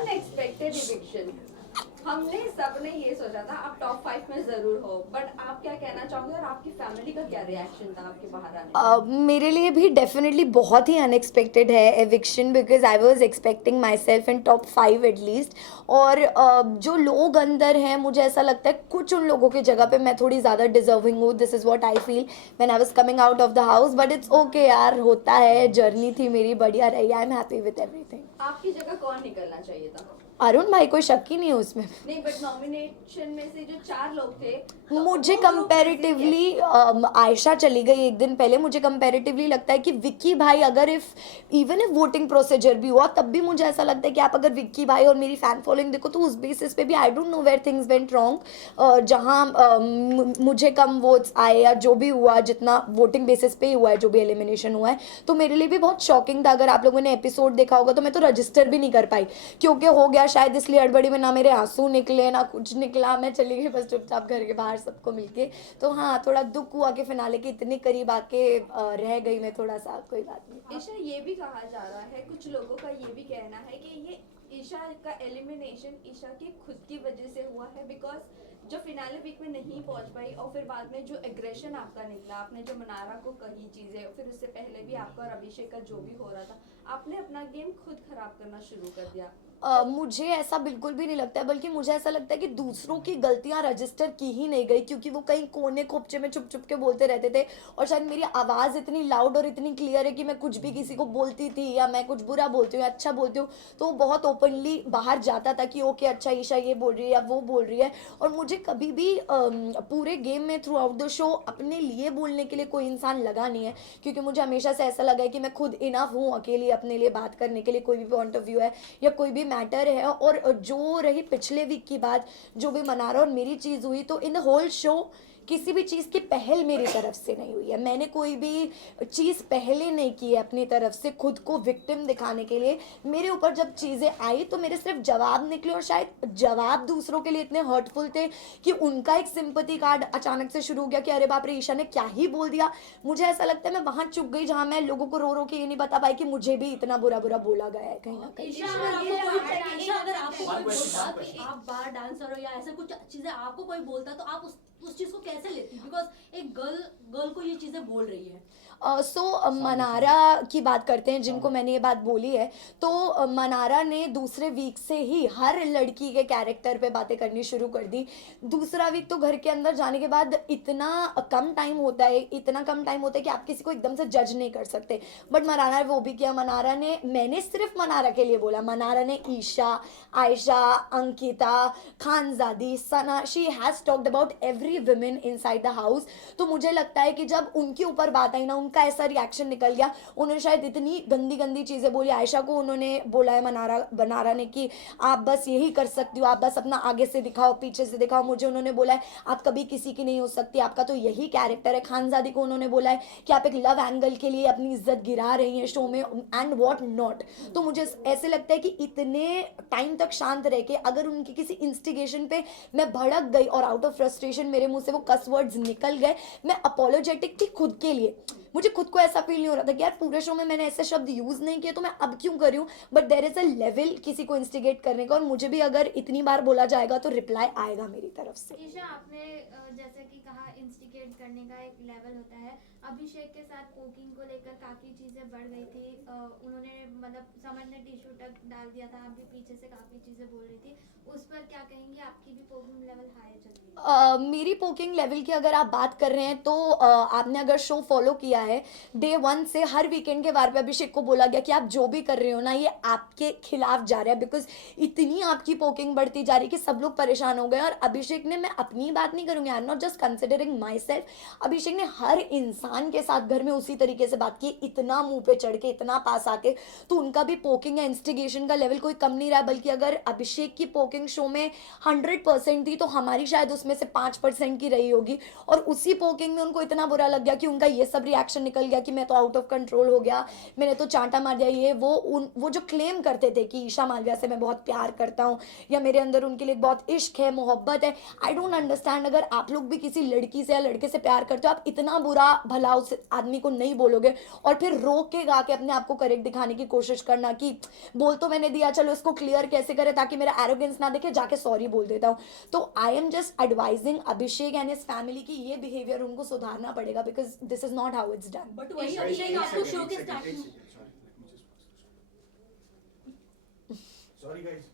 Unexpected eviction, हमने सबने ये सोचा था आप टॉप 5 में जरूर हो, बट आप क्या कहना चाहोगे और आपकी फैमिली का क्या रिएक्शन था आपके बाहर आने पे? मेरे लिए भी डेफिनेटली बहुत ही अनएक्सपेक्टेड है eviction, because I was expecting my self in top 5 at least. और जो लोग अंदर हैं, मुझे ऐसा लगता है कुछ उन लोगों की जगह पे मैं थोड़ी ज़्यादा डिजर्विंग हूँ। This is what I feel when I was coming out of the house, but it's okay यार, होता है, जर्नी थी मेरी, बढ़िया रही, I am happy with everything. आपकी जगह कौन निकलना चाहिए था? अरुण भाई, कोई शक ही नहीं है उसमें। नहीं, बट नॉमिनेशन में से जो 4 लोग थे, तो मुझे वो ग्रुप कैसे? कंपैरेटिवली आयशा चली गई एक दिन पहले, मुझे कंपैरेटिवली लगता है कि विक्की भाई, अगर if even if voting procedure भी हुआ तब भी मुझे ऐसा लगता है कि आप अगर विक्की भाई और मेरी फैन फॉलोइंग देखो तो उस बेसिस पे भी I don't know where things went wrong. जहाँ मुझे कम वोट्स आए या जो भी हुआ, जितना वोटिंग बेसिस पे ही हुआ है, जो भी एलिमिनेशन हुआ है, तो मेरे लिए भी बहुत शॉकिंग था। अगर आप लोगों ने एपिसोड देखा होगा तो मैं तो रजिस्टर भी नहीं कर पाई, क्योंकि हो गया शायद इसलिए हड़बड़ी में, ना मेरे आंसू निकले ना कुछ निकला, मैं चली गई बस चुपचाप घर के बाहर सबको मिलके। तो हाँ, थोड़ा दुख हुआ कि फिनाले के इतने करीब आके रह गई मैं थोड़ा सा, कोई बात नहीं। ईशा, ये भी कहा जा रहा है, कुछ लोगों का ये भी कहना है कि ये ईशा का एलिमिनेशन ईशा की खुद की वजह से हुआ है, बिकॉज जो फिनाले वीक में नहीं पहुंच पाई और फिर बाद में जो एग्रेशन आपका निकला, आपने जो मनारा को कही चीजें, फिर उससे पहले भी आपका और अभिषेक का जो भी हो रहा था, आपने अपना गेम खुद खराब करना शुरू कर दिया। मुझे ऐसा बिल्कुल भी नहीं लगता है, बल्कि मुझे ऐसा लगता है कि दूसरों की गलतियां रजिस्टर की ही नहीं गई, क्योंकि वो कहीं कोने खोपचे में चुप चुप के बोलते रहते थे। और शायद मेरी आवाज़ इतनी लाउड और इतनी क्लियर है कि मैं कुछ भी किसी को बोलती थी, या मैं कुछ बुरा बोलती हूँ या अच्छा बोलती हूँ, तो वो बहुत ओपनली बाहर जाता था कि ओके अच्छा, ईशा ये बोल रही है या वो बोल रही है। और मुझे कभी भी पूरे गेम में थ्रू आउट द शो अपने लिए बोलने के लिए कोई इंसान लगा नहीं है, क्योंकि मुझे हमेशा से ऐसा लगा है कि मैं खुद इनफ हूँ अकेली अपने लिए बात करने के लिए, कोई भी पॉइंट ऑफ व्यू है या कोई भी मैटर है। और जो रही पिछले वीक की बात, जो भी मनारा और मेरी चीज़ हुई, तो इन द होल शो किसी भी चीज़ की पहल मेरी तरफ से नहीं हुई है। मैंने कोई भी चीज़ पहले नहीं की है अपनी तरफ से खुद को विक्टिम दिखाने के लिए। मेरे ऊपर जब चीज़ें आई तो मेरे सिर्फ जवाब निकले, और शायद जवाब दूसरों के लिए इतने हर्टफुल थे कि उनका एक सिंपैथी कार्ड अचानक से शुरू हो गया कि अरे बाप रे, ईशा ने क्या ही बोल दिया। मुझे ऐसा लगता है मैं वहां चुप गई जहां मैं लोगों को रो रो के ये नहीं बता पाई कि मुझे भी इतना बुरा बुरा बोला गया है कहीं ना कहीं। ईशा, अगर आपको कोई बोलता कि question. आप बार डांसर हो या ऐसे कुछ चीजें आपको कोई बोलता, तो आप उस चीज को कैसे लेती? बिकॉज एक गर्ल को ये चीजें बोल रही है। मनारा की बात करते हैं, जिनको मैंने ये बात बोली है। तो मनारा ने दूसरे वीक से ही हर लड़की के कैरेक्टर पे बातें करनी शुरू कर दी। दूसरा वीक तो घर के अंदर जाने के बाद इतना कम टाइम होता है, इतना कम टाइम होता है कि आप किसी को एकदम से जज नहीं कर सकते, बट मनारा ने वो भी किया। मनारा ने, मैंने सिर्फ मनारा के लिए बोला, मनारा ने Isha, Ayesha, Ankita, Khanzaadi, Sana, she has talked about every women inside the house. तो मुझे लगता है कि जब उनके ऊपर बात आई ना, उनका ऐसा रिएक्शन निकल गया। उन्होंने शायद इतनी गंदी गंदी चीज़ें बोली। आयशा को उन्होंने बोला है मनारा ने कि आप बस यही कर सकती हो, आप बस अपना आगे से दिखाओ, पीछे से दिखाओ। मुझे उन्होंने बोला है आप कभी किसी की नहीं हो सकती, आपका तो यही कैरेक्टर है। खानजादी को उन्होंने बोला है कि आप एक लव एंगल के लिए अपनी इज्जत गिरा रही हैं शो में, एंड वॉट नॉट। तो मुझे ऐसे लगता है कि इतने टाइम तक शांत रह के अगर उनकी किसी इंस्टिगेशन पे मैं भड़क गई और आउट ऑफ फ्रस्ट्रेशन मेरे मुंह से वो कस वर्ड्स निकल गए, मैं अपोलोजेटिक थी खुद के लिए। मुझे खुद को ऐसा फील नहीं हो रहा था कि यार पूरे शो में मैंने ऐसे शब्द यूज नहीं किए तो मैं अब क्यों कर रही हूँ। But there is a level किसी को इंस्टिगेट करने का, और मुझे भी अगर इतनी बार बोला जाएगा तो रिप्लाई आएगा मेरी तरफ से। ईशा, आपने जैसे कि कहा इंस्टिगेट करने का एक लेवल होता है। अभिषेक के साथ पोकिंग को लेकर काफ़ी चीज़ें बढ़ गई थी। उन्होंने मतलब समर ने टिश्यू तक डाल दिया था, आप भी पीछे से काफ़ी चीज़ें बोल रही थी, उस पर क्या कहेंगे? आपकी भी पोकिंग लेवल हाई चल रही है। मेरी पोकिंग लेवल की अगर आप बात कर रहे हैं तो आपने अगर शो फॉलो किया है, डे वन से हर वीकेंड के बार पे अभिषेक को बोला गया कि आप जो भी कर रहे हो ना, ये आपके खिलाफ जा रहा है, बिकॉज इतनी आपकी पोकिंग बढ़ती जा रही है कि सब लोग परेशान हो गए। और अभिषेक ने, मैं अपनी बात नहीं करूंगी, I am not just considering myself, Abhishek ने हर इंसान के साथ घर में उसी तरीके से बात की, इतना मुंह पे चढ़ के, इतना पास आके। तो उनका भी पोकिंग या इंस्टिगेशन का लेवल कोई कम नहीं रहा, बल्कि अगर अभिषेक की पोकिंग शो में 100% थी तो हमारी शायद उसमें से 5% की रही होगी। और उसी पोकिंग में उनको इतना बुरा लग गया कि उनका ये सब रिएक्शन रिएक्शन निकल गया कि मैं तो आउट ऑफ कंट्रोल हो गया, मैंने तो चांटा मार दिया, ये वो जो क्लेम करते थे कि ईशा मालविया से मैं बहुत प्यार करता हूँ या मेरे अंदर उनके लिए बहुत इश्क है, मोहब्बत है, आई डोंट अंडरस्टैंड। अगर आप लोग भी किसी लड़की से या लड़के से प्यार करते हो, आप इतना बुरा भला उस आदमी को नहीं बोलोगे और फिर रोक के गा के अपने आप को करेक्ट दिखाने की कोशिश करना कि बोल तो मैंने दिया, चलो इसको क्लियर कैसे करे ताकि मेरा एरोगेंस ना देखे, जाके सॉरी बोल देता हूँ। तो I am just advising Abhishek and his family की ये बिहेवियर उनको सुधारना पड़ेगा, because this is not how it's done. But वही अभिषेक आपको शो के स्टार्टिंग Sorry guys.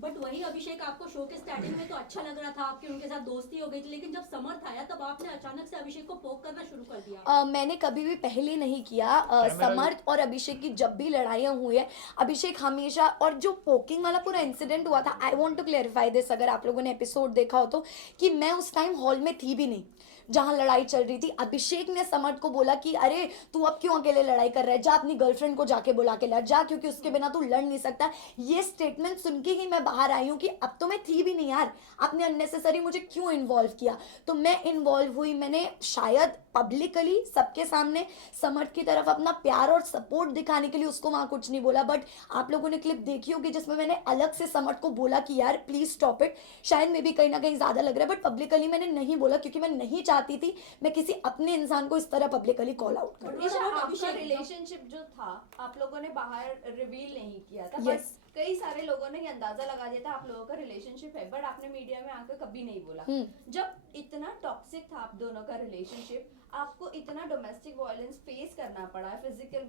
बट वही अभिषेक आपको शो के स्टार्टिंग में तो अच्छा लग रहा था, आपकी उनके साथ दोस्ती हो गई थी, लेकिन जब समर्थ आया तब आपने अचानक से अभिषेक को पोक करना शुरू कर दिया। मैंने कभी भी पहले नहीं किया। समर्थ और अभिषेक की जब भी लड़ाइयाँ हुई है, अभिषेक हमेशा, और जो पोकिंग वाला पूरा इंसिडेंट हुआ था, I want to clarify this, अगर आप लोगों ने एपिसोड देखा हो तो, कि मैं उस टाइम हॉल में थी भी नहीं जहां लड़ाई चल रही थी। अभिषेक ने समर्थ को बोला कि अरे तू अब क्यों अकेले लड़ाई कर रहा है, जा अपनी गर्लफ्रेंड को जाके बुला के ला, जा, क्योंकि उसके बिना तू लड़ नहीं सकता। ये स्टेटमेंट सुन के ही मैं बाहर आई हूँ कि अब तो मैं थी भी नहीं यार, आपने अननेसेसरी मुझे क्यों इन्वॉल्व किया। तो मैं इन्वॉल्व हुई, मैंने शायद पब्लिकली सबके सामने समर्थ की तरफ अपना प्यार और सपोर्ट दिखाने के लिए उसको वहां कुछ नहीं बोला। बट आप लोगों ने क्लिप देखी होगी जिसमें मैंने अलग से समर्थ को बोला कि यार प्लीज स्टॉप इट, शायद मे भी कहीं ना कहीं ज्यादा लग रहा है, बट पब्लिकली मैंने नहीं बोला क्योंकि मैं नहीं चाहती थी मैं किसी अपने इंसान को इस तरह पब्लिकली कॉल आउट करूं। ईशा, आपका रिलेशनशिप जो था आप लोगों ने बाहर रिवील नहीं किया था, Yes. बट कई सारे लोगों ने ये अंदाजा लगा दिया था आप लोगों का रिलेशनशिप है, बट आपने मीडिया में आकर कभी नहीं बोला। जब इतना टॉक्सिक था आप दोनों का रिलेशनशिप, आपको इतना डोमेस्टिक वायलेंस फेस करना पड़ा, फिजिकल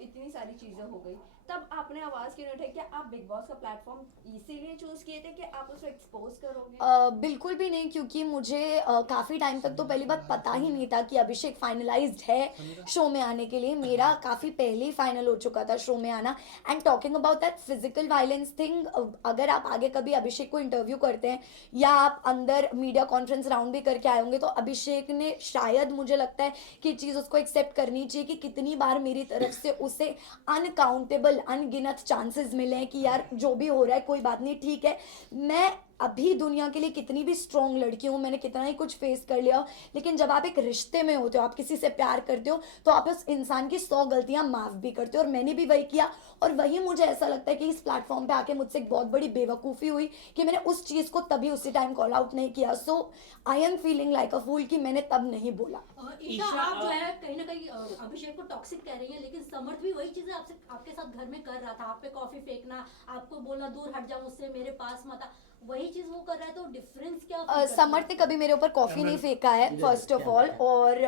इतनी सारी चीजें हो गई, तब आपने आवाज क्यों नहीं उठाई? क्या आप बिग बॉस का प्लेटफॉर्म इसीलिए चूज किए थे कि आप उसको एक्सपोज करोगे? बिल्कुल भी नहीं, क्योंकि मुझे काफ़ी टाइम तक तो पहली बात पता ही नहीं था कि अभिषेक फाइनलाइज्ड है शो में आने के लिए। मेरा काफ़ी पहले ही फाइनल हो चुका था शो में आना। And talking about that physical violence thing, अगर आप आगे कभी अभिषेक को इंटरव्यू करते हैं या आप अंदर मीडिया कॉन्फ्रेंस राउंड भी करके आए होंगे, तो अभिषेक ने शायद, मुझे लगता है कि चीज़ उसको एक्सेप्ट करनी चाहिए कि कितनी बार मेरी तरफ से उसे अनकाउंटेबल अनगिनत चांसेस मिले हैं कि यार जो भी हो रहा है कोई बात नहीं, ठीक है, मैं अभी दुनिया के लिए कितनी भी स्ट्रॉन्ग लड़की हूँ, मैंने कितना ही कुछ फेस कर लिया, लेकिन जब आप एक रिश्ते में होते हो, आप किसी से प्यार करते हो, तो आप उस इंसान की 100 गलतियां माफ भी करते हो, और मैंने भी वही किया। और वही मुझे ऐसा लगता है कि इस प्लेटफॉर्म पे आके मुझसे एक बहुत बड़ी बेवकूफ़ी हुई कि मैंने उस चीज़ को तभी उसी टाइम कॉल आउट नहीं किया। So I am feeling like a fool कि मैंने तब नहीं बोला। ईशा, आप जो है कहीं ना कहीं अभिषेक को टॉक्सिक कह रही है, लेकिन समर्थ भी वही चीजें आपसे आपके साथ घर में कर रहा था, आप पे कॉफी फेंकना, आपको बोलना दूर हट जाओ मुझसे, मेरे पास मत आ, वही चीज वो कर रहा है, तो डिफरेंस क्या feel करते समर्थ ने हैं? कभी मेरे ऊपर कॉफी नहीं फेंका है फर्स्ट ऑफ ऑल, और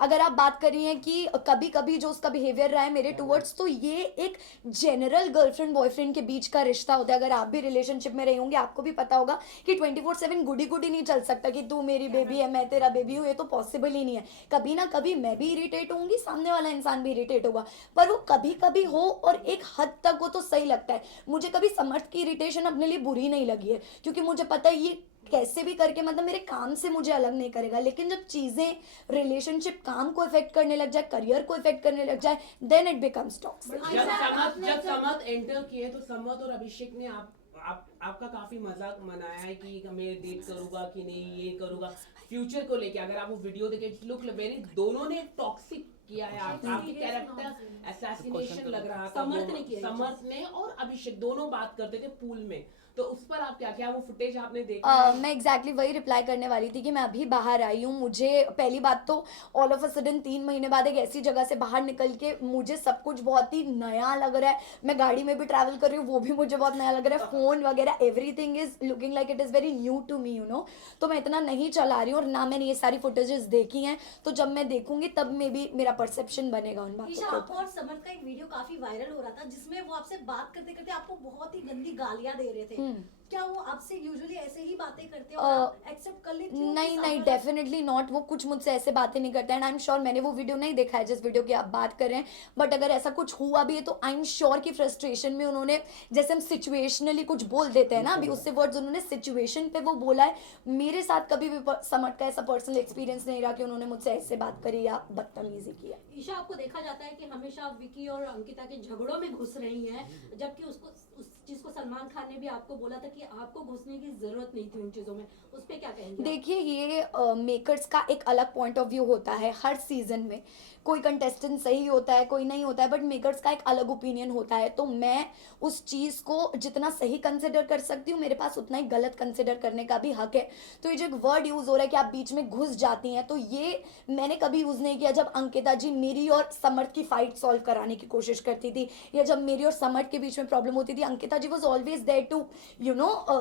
अगर आप बात कर रही हैं कि कभी कभी जो उसका बिहेवियर रहा है मेरे टूवर्ड्स, तो ये एक जनरल गर्लफ्रेंड बॉयफ्रेंड के बीच का रिश्ता होता है। अगर आप भी रिलेशनशिप में रहे होंगे आपको भी पता होगा कि 24/7 गुडी गुडी नहीं चल सकता कि तू मेरी बेबी है मैं तेरा बेबी हूँ, ये तो पॉसिबल ही नहीं है। कभी ना कभी मैं भी इरिटेट होंगी, सामने वाला इंसान भी इरिटेट होगा, पर वो कभी कभी हो और एक हद तक वो तो सही लगता है। मुझे कभी समर्थ की इरिटेशन अपने लिए बुरी नहीं लगी है, क्योंकि मुझे पता है ये कैसे भी करके मतलब मेरे काम से मुझे अलग नहीं करेगा। लेकिन जब चीजें रिलेशनशिप काम को इफेक्ट करने लग जाए, करियर को इफेक्ट करने लग जाए, देन इट बिकम्स टॉक्सिक। जब समर्थ एंटर किए तो समर्थ और अभिषेक ने आपका काफी मजाक मनाया है कि मैं डेट करूंगा कि नहीं, ये करूंगा फ्यूचर को लेके। अगर आप वो वीडियो देखे, लुक वेरी, दोनों ने टॉक्सिक किया है आपकी कैरेक्टर असैसिनेशन लग रहा था। समर्थ ने और अभिषेक दोनों बात करते थे पूल में, तो उस पर आप क्या वो फुटेज आपने देखा? मैं एग्जैक्टली वही रिप्लाई करने वाली थी कि मैं अभी बाहर आई हूँ। मुझे पहली बात तो ऑल ऑफ अ सडन 3 महीने बाद एक ऐसी जगह से बाहर निकल के मुझे सब कुछ बहुत ही नया लग रहा है। मैं गाड़ी में भी ट्रैवल कर रही हूँ, वो भी मुझे बहुत नया लग रहा है। फ़ोन वगैरह everything is looking like it is very new to me, you know. तो मैं इतना नहीं चला रही हूँ और ना मैंने ये सारी फुटेजेस देखी हैं, तो जब मैं देखूंगी तब में भी मेरा परसेप्शन बनेगा उन बातों ईशा, के आपको ऊपर। और समर्थ का एक वीडियो काफी वायरल हो रहा था जिसमें वो आपसे बात करते करते आपको बहुत ही गंदी गालियां दे रहे थे। क्या वो आपसे यूजुअली ऐसे ही बातें करते हो और आप एक्सेप्ट कर लेती हो? नहीं नहीं, डेफिनेटली नॉट। वो कुछ मुझसे ऐसे बातें नहीं करता, एंड आई एम श्योर मैंने वो वीडियो नहीं देखा है जिस वीडियो की आप बात कर रहे हैं, बट अगर ऐसा कुछ हुआ भी है तो आई एम श्योर कि फ्रस्ट्रेशन में उन्होंने, जैसे हम सिचुएशनली कुछ बोल देते हैं ना, अभी उससे वर्ड्स उन्होंने सिचुएशन पे वो बोला है। मेरे साथ कभी भी समर्थ का ऐसा पर्सनल एक्सपीरियंस नहीं रहा कि उन्होंने मुझसे ऐसे बात करी या बदतमीजी किया। ईशा, आपको देखा जाता है कि हमेशा विकी और अंकिता के झगड़ों में घुस रही हैं, जबकि उसको उस चीज को सलमान सलमान खान ने भी आपको बोला था कि आपको घुसने की जरूरत नहीं थी उन चीजों में, उस पे क्या कहेंगे आप? देखिए ये मेकर्स का एक अलग पॉइंट ऑफ व्यू होता है हर सीजन में। कोई कंटेस्टेंट सही होता है, कोई नहीं होता है, बट मेकर्स का एक अलग ओपिनियन होता है। तो मैं उस चीज़ को जितना सही कंसिडर कर सकती हूँ, मेरे पास उतना ही गलत कंसिडर करने का भी हक है। तो ये जो एक वर्ड यूज़ हो रहा है कि आप बीच में घुस जाती हैं, तो ये मैंने कभी यूज़ नहीं किया। जब अंकिता जी मेरी और समर्थ की फाइट सॉल्व कराने की कोशिश करती थी, या जब मेरी और समर्थ के बीच में प्रॉब्लम होती थी, Ankita ji was always there to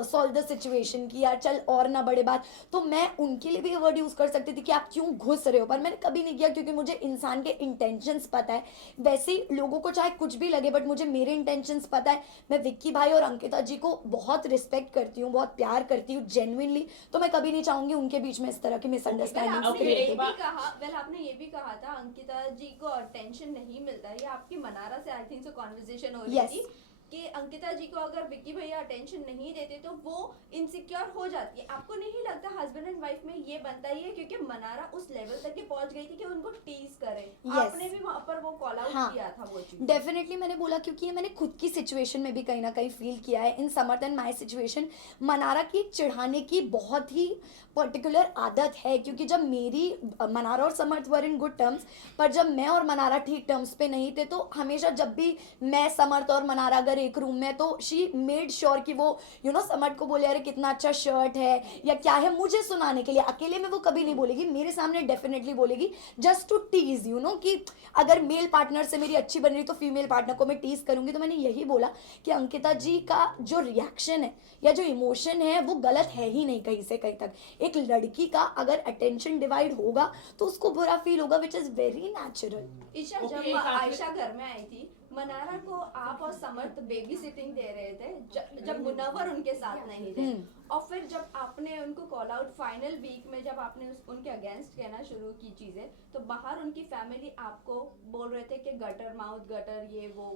solve the situation कि यार चल और ना बड़े बात। तो मैं उनके लिए भी ये वर्ड यूज़ कर सकती थी कि आप क्यों घुस रहे हो, पर मैंने कभी नहीं किया, क्योंकि मुझे इंसान के इंटेंशंस पता है। वैसे ही लोगों को चाहे कुछ भी लगे, बट मुझे मेरे इंटेंशंस पता है। मैं विक्की भाई और अंकिता जी को बहुत रिस्पेक्ट करती हूँ, बहुत प्यार करती हूँ जेन्युइनली। तो मैं कभी नहीं चाहूंगी उनके बीच में इस तरह की मिसअंडरस्टैंडिंग Okay, आपने ये एक भी बात- कहा, वेल आपने ये भी कहा था अंकिता जी को अटेंशन नहीं मिलता। ये आपकी मनारा से आई थिंक सो कॉन्वर्सेशन हो रही Yes. थी कि अंकिता जी को अगर विक्की भैया अटेंशन नहीं देते तो वो इनसिक्योर हो जाती है। आपको नहीं लगता हस्बैंड एंड वाइफ में ये बनता ही है, क्योंकि मनारा उस लेवल तक ही पहुंच गई थी कि उनको टीज करे। Yes. आपने भी वहां पर वो कॉल आउट हाँ. किया था वो चीज। डेफिनेटली मैंने बोला, क्योंकि ये मैंने खुद की सिचुएशन में भी कहीं ना कहीं फील किया है। इन समर्थ एंड माई सिचुएशन मनारा की चिढ़ाने की बहुत ही पर्टिकुलर आदत है, क्योंकि जब मेरी मनारा और समर्थ वर इन गुड टर्म्स, पर जब मैं और मनारा ठीक टर्म्स पे नहीं थे, तो हमेशा जब भी मैं समर्थ और मनारा अगर एक रूम में, तो शी मेड श्योर कि वो समर्थ को बोले अरे कितना अच्छा शर्ट है या क्या है, मुझे सुनाने के लिए। अकेले में वो कभी नहीं बोलेगी, मेरे सामने डेफिनेटली बोलेगी, जस्ट टू टीज कि अगर मेल पार्टनर से मेरी अच्छी बन रही तो फीमेल पार्टनर को मैं टीज करूंगी। तो मैंने यही बोला कि अंकिता जी का जो रिएक्शन है या जो इमोशन है वो गलत है ही नहीं कहीं से कहीं तक। एक लड़की का अगर अटेंशन डिवाइड होगा तो उसको बुरा फील होगा, which is very natural. Isha Okay, जब एक आखिरी- आयशा घर में आई थी, मनारा को आप और समर्थ बेबी सिटिंग दे रहे थे जब मुनव्वर उनके साथ नहीं थे। और फिर जब आपने उनको कॉल आउट फाइनल वीक में, जब आपने उनके अगेंस्ट कहना शुरू की चीजें, तो बाहर उनकी फैमिली आपको बोल रहे थे कि गटर माउथ गटर ये वो।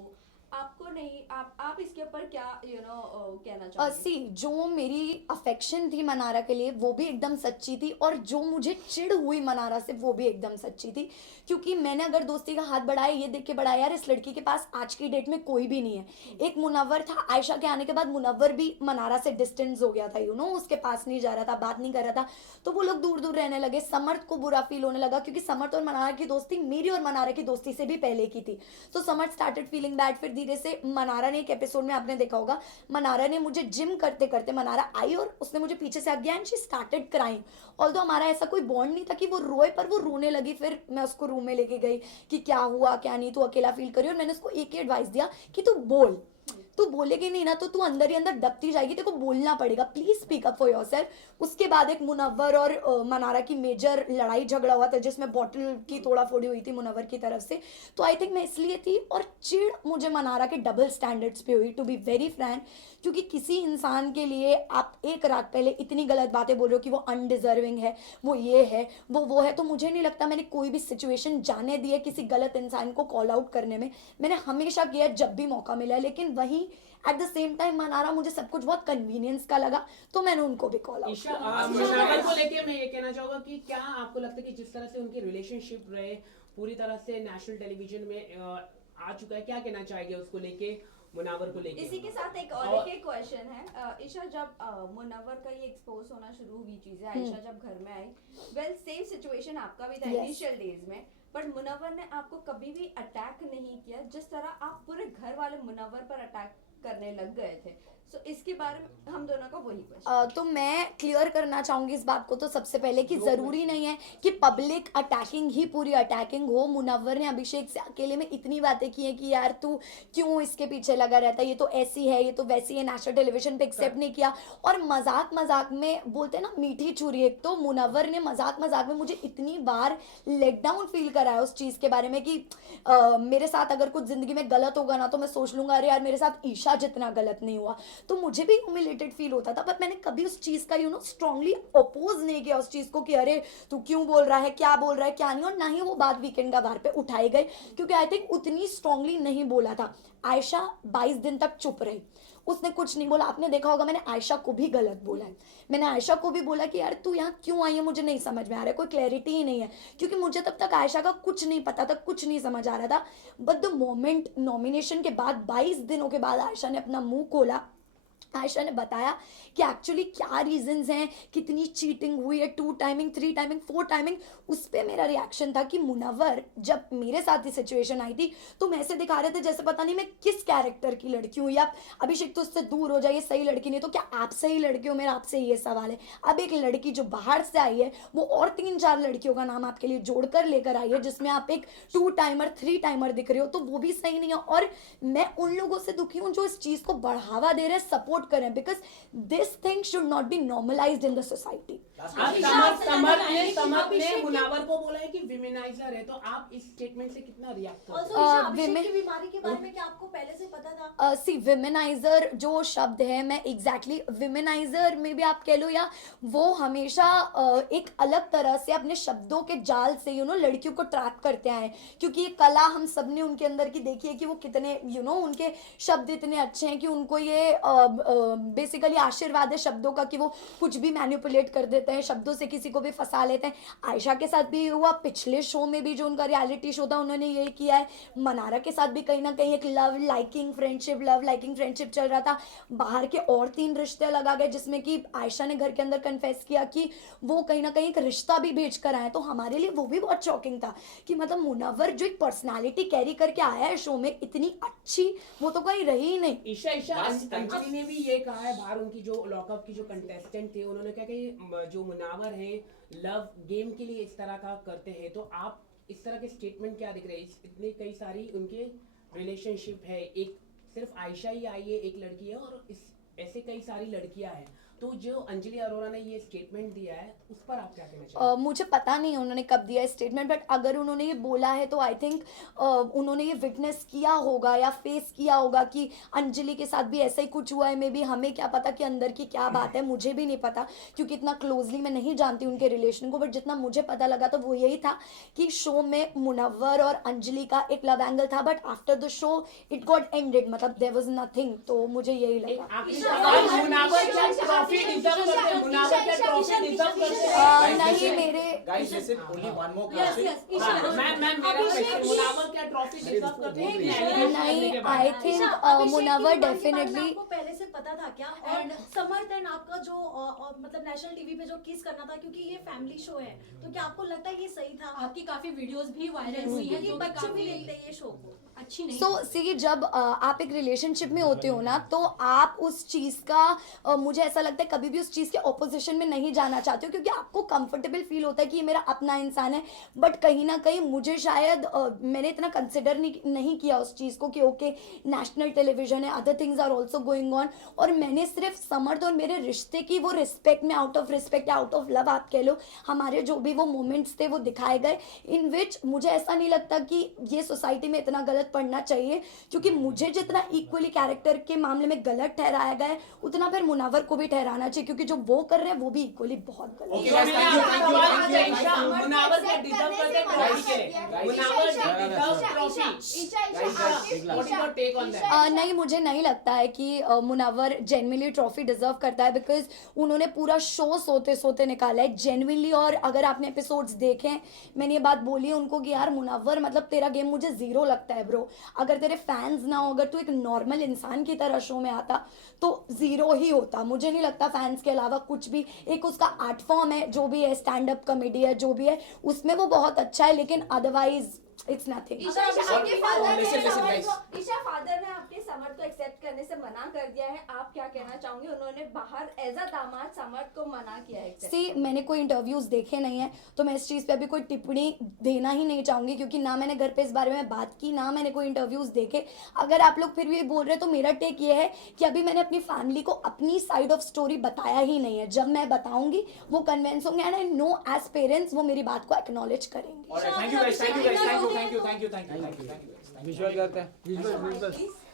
आपको नहीं, आप इसके ऊपर क्या कहना चाहोगे? सी जो मेरी अफेक्शन थी मनारा के लिए वो भी एकदम सच्ची थी, और जो मुझे चिढ़ हुई मनारा से वो भी एकदम सच्ची थी। क्योंकि मैंने अगर दोस्ती का हाथ बढ़ाया ये देख के बढ़ाया यार इस लड़की के पास आज की डेट में कोई भी नहीं है। एक मुनव्वर था, आयशा के आने के बाद मुनव्वर भी मनारा से डिस्टेंस हो गया था, उसके पास नहीं जा रहा था, बात नहीं कर रहा था, तो वो लोग दूर दूर रहने लगे। समर्थ को बुरा फील होने लगा, क्योंकि समर्थ और मनारा की दोस्ती मेरी और मनारा की दोस्ती से भी पहले की थी। तो समर्थ स्टार्टेड फीलिंग बैड। फिर धीरे से मनारा ने, एक एपिसोड में आपने देखा होगा, मनारा ने मुझे जिम करते करते, मनारा आई और उसने मुझे पीछे से हक किया and she started crying. Although हमारा ऐसा कोई बॉन्ड नहीं था कि वो रोए, पर वो रोने लगी। फिर मैं उसको रूम में लेके गई कि क्या हुआ क्या नहीं, तू अकेला फील करी, और मैंने उसको एक ही एडवाइस दिया कि तू बोल, तू बोलेगी नहीं ना तो तू अंदर ही अंदर दबती जाएगी, तेरे को बोलना पड़ेगा, please speak up for yourself. उसके बाद एक मुनव्वर और मनारा की मेजर लड़ाई झगड़ा हुआ था, जिसमें बॉटल की तोड़ा फोड़ी हुई थी मुनव्वर की तरफ से। तो आई थिंक मैं इसलिए थी, और चिढ़ मुझे मनारा के डबल स्टैंडर्ड्स पे हुई, टू बी वेरी फ्रैंक। क्योंकि किसी इंसान के लिए आप एक रात पहले इतनी गलत बातें बोल रहे हो कि वो अनडिजर्विंग है, वो ये है वो है, तो मुझे नहीं लगता मैंने कोई भी सिचुएशन जाने दी है किसी गलत इंसान को कॉल आउट करने में। मैंने हमेशा किया जब भी मौका मिला है, लेकिन वहीं at the same time Mannara मुझे सब कुछ बहुत कन्वीनियंस का लगा, तो मैंने उनको भी कॉल आउट ईशा किया। मुनव्वर को लेके मैं ये कहना चाहूंगा कि क्या आपको लगता है कि जिस तरह से उनकी रिलेशनशिप रहे पूरी तरह से नेशनल टेलीविजन में आ चुका है, क्या कहना चाहेंगे उसको लेके, मुनव्वर को लेके? इसी के साथ एक और एक क्वेश्चन है ईशा, जब मुनव्वर का ये एक्सपोज होना शुरू हुई चीजें, आयशा जब घर में आई, वेल सेम सिचुएशन आपका भी था Yes. इनिशियल डेज में, बट मुनव्वर ने आपको कभी भी अटैक नहीं किया जिस तरह आप पूरे घर वाले मुनव्वर पर अटैक करने लग गए थे। सो इसके बारे में हम दोनों का वही क्वेश्चन। तो मैं क्लियर करना चाहूंगी इस बात को, तो सबसे पहले कि ज़रूरी नहीं है कि पब्लिक अटैकिंग ही पूरी अटैकिंग हो। मुनव्वर ने अभिषेक से अकेले में इतनी बातें की हैं कि यार तू क्यों इसके पीछे लगा रहता है, ये तो ऐसी है, ये तो वैसी है, नेशनल टेलीविजन पे एक्सेप्ट नहीं किया। और मजाक मजाक में बोलते हैं ना मीठी छुरी, एक तो मुनव्वर ने मजाक मजाक में मुझे इतनी बार लेट डाउन फील कराया उस चीज़ के बारे में कि मेरे साथ अगर कुछ ज़िंदगी में गलत होगा ना तो मैं सोच लूँगा अरे यार मेरे साथ ईशा जितना गलत नहीं हुआ, तो मुझे भी ह्यूमिलेटेड फील होता था। पर मैंने कभी उस चीज़ का स्ट्रांगली अपोज नहीं किया उस चीज़ को कि अरे तू क्यों बोल रहा है, क्या बोल रहा है, क्या नहीं। और ना ही वो बात वीकेंड का बार पे उठाए गए, क्योंकि आई थिंक उतनी स्ट्रांगली नहीं बोला था। आयशा 22 दिन तक चुप रही, उसने कुछ नहीं बोला। आपने देखा होगा मैंने आयशा को भी गलत बोला है, मैंने आयशा को भी बोला कि यार तू यहाँ क्यों आई है, मुझे नहीं समझ में आ रहा है, कोई क्लैरिटी ही नहीं है, क्योंकि मुझे तब तक आयशा का कुछ नहीं पता था, कुछ नहीं समझ आ रहा था। बट द मोमेंट नॉमिनेशन के बाद 22 दिनों के बाद आयशा ने अपना मुंह खोला आयशा ने बताया कि एक्चुअली क्या रीजंस हैं, कितनी चीटिंग हुई है, 2 टाइमिंग, 3 टाइमिंग, 4 टाइमिंग, उस पर मेरा रिएक्शन था कि मुनव्वर जब मेरे साथ ही सिचुएशन आई थी तो मैं ऐसे दिखा रहे थे जैसे पता नहीं मैं किस कैरेक्टर की लड़की हूँ, या अभिषेक तो उससे दूर हो जाइए, सही लड़की नहीं, तो क्या आप सही लड़की हो, मेरा आपसे ये सवाल है। अब एक लड़की जो बाहर से आई है वो और 3-4 लड़कियों का नाम आपके लिए जोड़कर लेकर आई है, जिसमें आप एक 2 टाइमर 3 टाइमर दिख रहे हो, तो वो भी सही नहीं है। और मैं उन लोगों से दुखी हूँ जो इस चीज को बढ़ावा दे रहे हैं, सपोर्ट करें, because this thing should not be normalised in the society. Samarth ने मुनावर को बोला है कि विमेनाइजर है, तो आप इस स्टेटमेंट से कितना रिएक्ट करते Also, ईशा, अभिषेक women- की बीमारी के बारे में क्या आपको पहले से पता था? सी विमेनाइजर जो शब्द है, मैं एग्जैक्टली विमेनाइजर में भी आप कह लो, या वो हमेशा एक अलग तरह से अपने शब्दों के जाल से लड़कियों को ट्रैप करते आए, क्योंकि ये कला हम सब ने उनके अंदर की देखी है कि वो कितने उनके शब्द इतने अच्छे हैं कि उनको ये बेसिकली आशीर्वाद है शब्दों का कि वो कुछ भी मैनिपुलेट कर देते हैं, शब्दों से किसी को भी फंसा लेते हैं। आयशा के साथ भी हुआ, पिछले शो में भी जो उनका रियलिटी शो था उन्होंने यही किया है। मनारा के साथ भी कहीं ना कहीं एक लव लाइकिंग फ्रेंडशिप चल रहा था। बाहर के और 3 रिश्ते लगा गए, जिसमें कि आयशा ने घर के अंदर कन्फेस किया कि वो कहीं ना कहीं एक रिश्ता भी भेज कर आए। तो हमारे लिए वो भी बहुत शॉकिंग था कि मतलब मुनव्वर जो एक पर्सनालिटी कैरी करके आया है शो में, इतनी अच्छी वो तो कहीं रही ही नहीं। ईशा अंजलि ने भी ये कहा है, बाहर उनकी जो लॉकअप की जो कंटेस्टेंट थे उन्होंने कहा कि जो मुनावर है लव गेम के लिए इस तरह का करते हैं, तो आप इस तरह के स्टेटमेंट क्या दिख रहे हैं? इतने कई सारी उनके रिलेशनशिप है, एक सिर्फ आयशा ही आई है, एक लड़की है, और ऐसे कई सारी लड़कियां हैं, तो जो अंजलि अरोरा ने ये स्टेटमेंट दिया है उस पर आप क्या कहना चाहेंगे? मुझे पता नहीं उन्होंने कब दिया स्टेटमेंट, बट अगर उन्होंने ये बोला है तो आई थिंक उन्होंने ये विटनेस किया होगा या फेस किया होगा कि अंजलि के साथ भी ऐसा ही कुछ हुआ है। मे बी हमें क्या पता कि अंदर की क्या बात है, मुझे भी नहीं पता क्योंकि इतना क्लोजली मैं नहीं जानती उनके रिलेशन को, बट जितना मुझे पता लगा तो वो यही था कि शो में मुनव्वर और अंजलि का एक लव एंगल था, but after the show it got ended, मतलब देयर वाज नथिंग। तो मुझे यही लगा। आखिरी सवाल, मुनावर क्या ट्रॉफी डिजर्व करते हैं? मुनावर क्या ट्रॉफी डिजर्व करते हैं? नहीं, मेरे Guys, listen, only one more Yes, question. yes, Isha, मेरा क्वेश्चन, मुनावर क्या ट्रॉफी डिजर्व करते हैं? नहीं, आई थिंक मुनव्वर डेफिनेटली आपको पहले से पता था क्या? और समर्थ एंड आपका जो मतलब नेशनल टीवी पे जो किस करना था, क्योंकि ये फैमिली शो है, तो क्या आपको लगता है ये सही था? आपकी काफी वीडियोस भी वायरल हुई है, जो बच्चे भी देखते हैं ये शो को, अच्छी नहीं। सो सी जब आप एक रिलेशनशिप में होते हो ना, तो आप उस चीज़ का मुझे ऐसा लगता है कभी भी उस चीज़ के ऑपोजिशन में नहीं जाना चाहते हो, क्योंकि आपको कंफर्टेबल फील होता है कि ये मेरा अपना इंसान है। बट कहीं ना कहीं मुझे शायद मैंने इतना कंसिडर नहीं किया उस चीज़ को कि ओके नेशनल टेलीविजन है, other things are also going on, और मैंने सिर्फ समर्थ और मेरे रिश्ते की वो रिस्पेक्ट में, आउट ऑफ रिस्पेक्ट या आउट ऑफ लव आप कह लो, हमारे जो भी वो मोमेंट्स थे वो दिखाए गए, इन विच मुझे ऐसा नहीं लगता कि ये सोसाइटी में इतना गलत पड़ना चाहिए, क्योंकि मुझे जितना इक्वली कैरेक्टर के मामले में गलत ठहराया गया है उतना फिर मुनव्वर को भी ठहराना चाहिए, क्योंकि जो वो कर रहे हैं वो भी इक्वली बहुत गलत Okay, है। guys, thank you. मुनावर क्या डिजर्व करते हैं ट्रॉफी के लिए? Munawar deserve trophy. What is your take on that? नहीं, मुझे नहीं लगता है कि मुनव्वर जेन्युइनली ट्रॉफी डिजर्व करता है, बिकॉज उन्होंने पूरा शो सोते सोते निकाला है जेन्युइनली। और अगर आपने एपिसोड्स देखे, मैंने ये बात बोली है उनको कि यार मुनव्वर मतलब तेरा गेम मुझे जीरो लगता है ब्रो, अगर तेरे फैंस ना हो, अगर तू एक नॉर्मल इंसान की तरह शो में आता तो जीरो ही होता। मुझे नहीं लगता फैंस के अलावा कुछ भी, एक उसका आर्ट फॉर्म है जो भी है, स्टैंड अप कॉमेडी है जो भी है, उसमें वो बहुत अच्छा है, लेकिन अदरवाइज इट्स नथिंग। ईशा, आपके listen, ईशा फादर ने आपके समर्थ को एक्सेप्ट करने से मना कर दिया है, आप क्या कहना चाहोगे? उन्होंने बाहर एज अ दामाद समर्थ को मना किया है accept। सी मैंने कोई इंटरव्यूज देखे नहीं है, तो मैं इस चीज़ पे अभी कोई टिप्पणी देना ही नहीं चाहूँगी, क्योंकि ना मैंने घर पे इस बारे में बात की, ना मैंने कोई इंटरव्यूज देखे। अगर आप लोग फिर भी बोल रहे तो मेरा टेक ये है कि अभी मैंने अपनी फैमिली को अपनी साइड ऑफ स्टोरी बताया ही नहीं है। जब मैं बताऊंगी वो कन्विंस होंगे, and I know as parents वो मेरी बात को एक्नॉलेज करेंगे। Alright, thank you guys, thank you guys, thank you, thank you, thank you, thank you, thank you, thank you, guys. Thank you. Visual करते हैं। Please।